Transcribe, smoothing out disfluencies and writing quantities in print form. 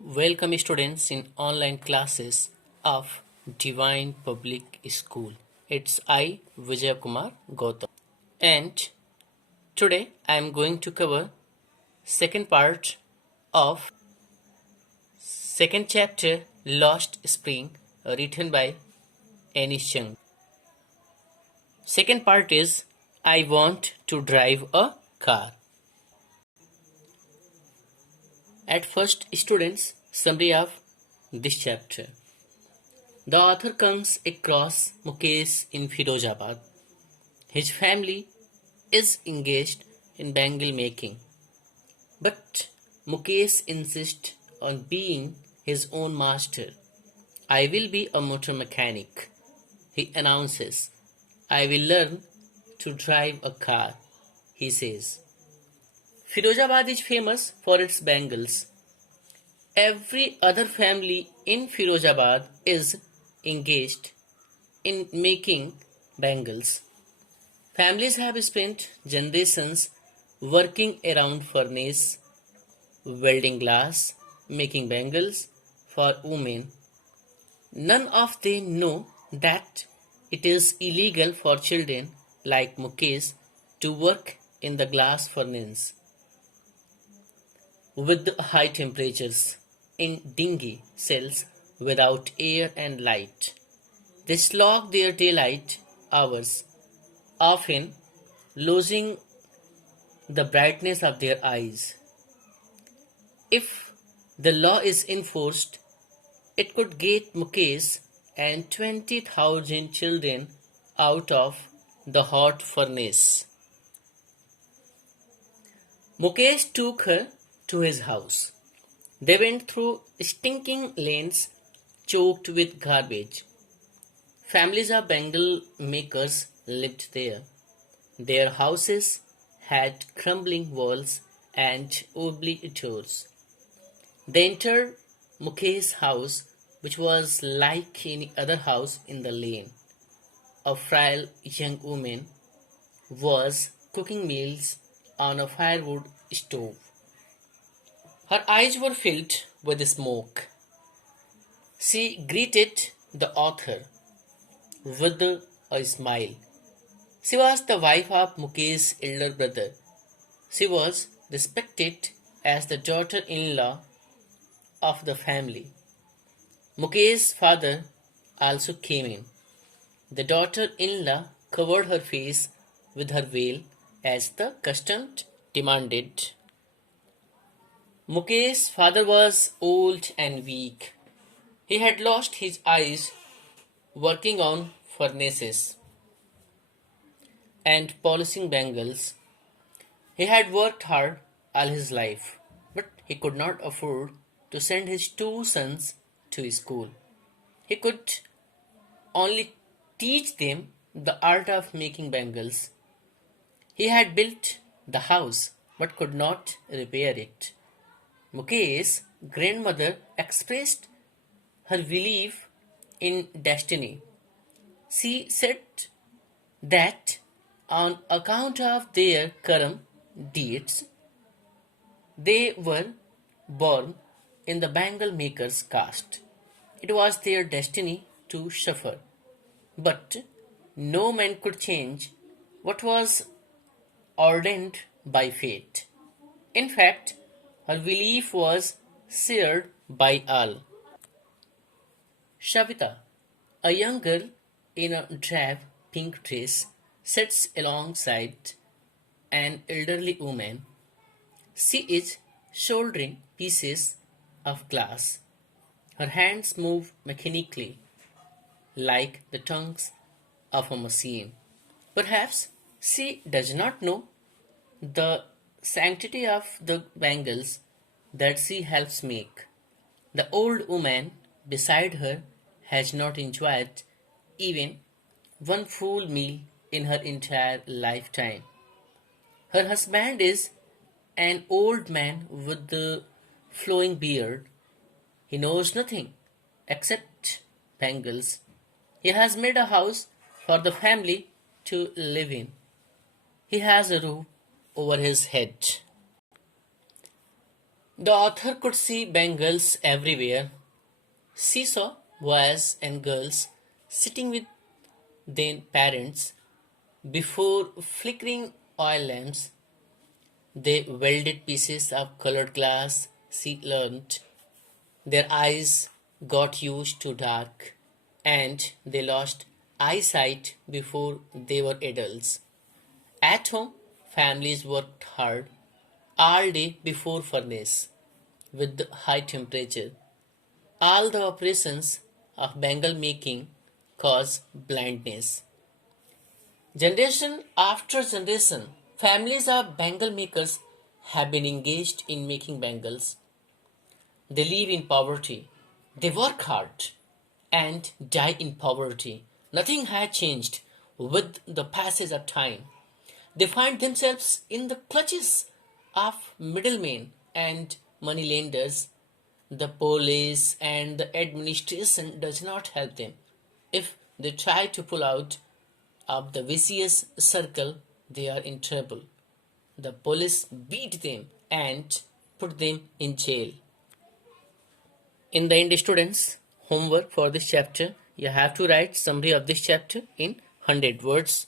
Welcome students in online classes of Divine Public School. It's I Vijay Kumar Gautam, and today I am going to cover second part of second chapter Lost Spring written by Annie Chung. Second part is I want to drive a car. At first students summary of this chapter. The author comes across Mukesh in Firozabad. His family is engaged in bangle making, but Mukesh insists on being his own master. I will be a motor mechanic, he announces. I will learn to drive a car, he says. Firozabad is famous for its bangles. Every other family in Firozabad is engaged in making bangles. Families have spent generations working around furnace, welding glass, making bangles for women. None of them know that it is illegal for children like Mukesh to work in the glass furnace with the high temperatures in dingy cells without air and light. They slog their daylight hours, often losing the brightness of their eyes. If the law is enforced, it could get Mukesh and 20,000 children out of the hot furnace. Mukesh took her to his house. They went through stinking lanes choked with garbage. Families of bangle makers lived there. Their houses had crumbling walls and ugly doors. They entered Mukesh's house, which was like any other house in the lane. A frail young woman was cooking meals on a firewood stove. Her eyes were filled with smoke. She greeted the author with a smile. She was the wife of Mukesh's elder brother. She was respected as the daughter-in-law of the family. Mukesh's father also came in. The daughter-in-law covered her face with her veil as the custom demanded. Mukesh's father was old and weak. He had lost his eyes working on furnaces and polishing bangles. He had worked hard all his life, but he could not afford to send his two sons to school. He could only teach them the art of making bangles. He had built the house but could not repair it. Mukesh's grandmother expressed her belief in destiny. She said that on account of their karma deeds, they were born in the bangle maker's caste. It was their destiny to suffer, but no man could change what was ordained by fate. In fact, her belief was shared by all. Shavita, a young girl in a drab pink dress, sits alongside an elderly woman. She is shouldering pieces of glass. Her hands move mechanically, like the tongues of a machine. Perhaps she does not know the sanctity of the bangles that she helps make. The old woman beside her has not enjoyed even one full meal in her entire lifetime. Her husband is an old man with the flowing beard. He knows nothing except bangles. He has made a house for the family to live in. He has a roof over his head. The author could see bangles everywhere. She saw boys and girls sitting with their parents before flickering oil lamps. They welded pieces of colored glass, she learned. Their eyes got used to dark, and they lost eyesight before they were adults. At home, families worked hard all day before furnace with the high temperature. All the operations of bangle making cause blindness. Generation after generation, families of bangle makers have been engaged in making bangles. They live in poverty. They work hard and die in poverty. Nothing had changed with the passage of time. They find themselves in the clutches of middlemen and moneylenders. The police and the administration does not help them. If they try to pull out of the vicious circle, they are in trouble. The police beat them and put them in jail. In the end, students, homework for this chapter, you have to write summary of this chapter in 100 words.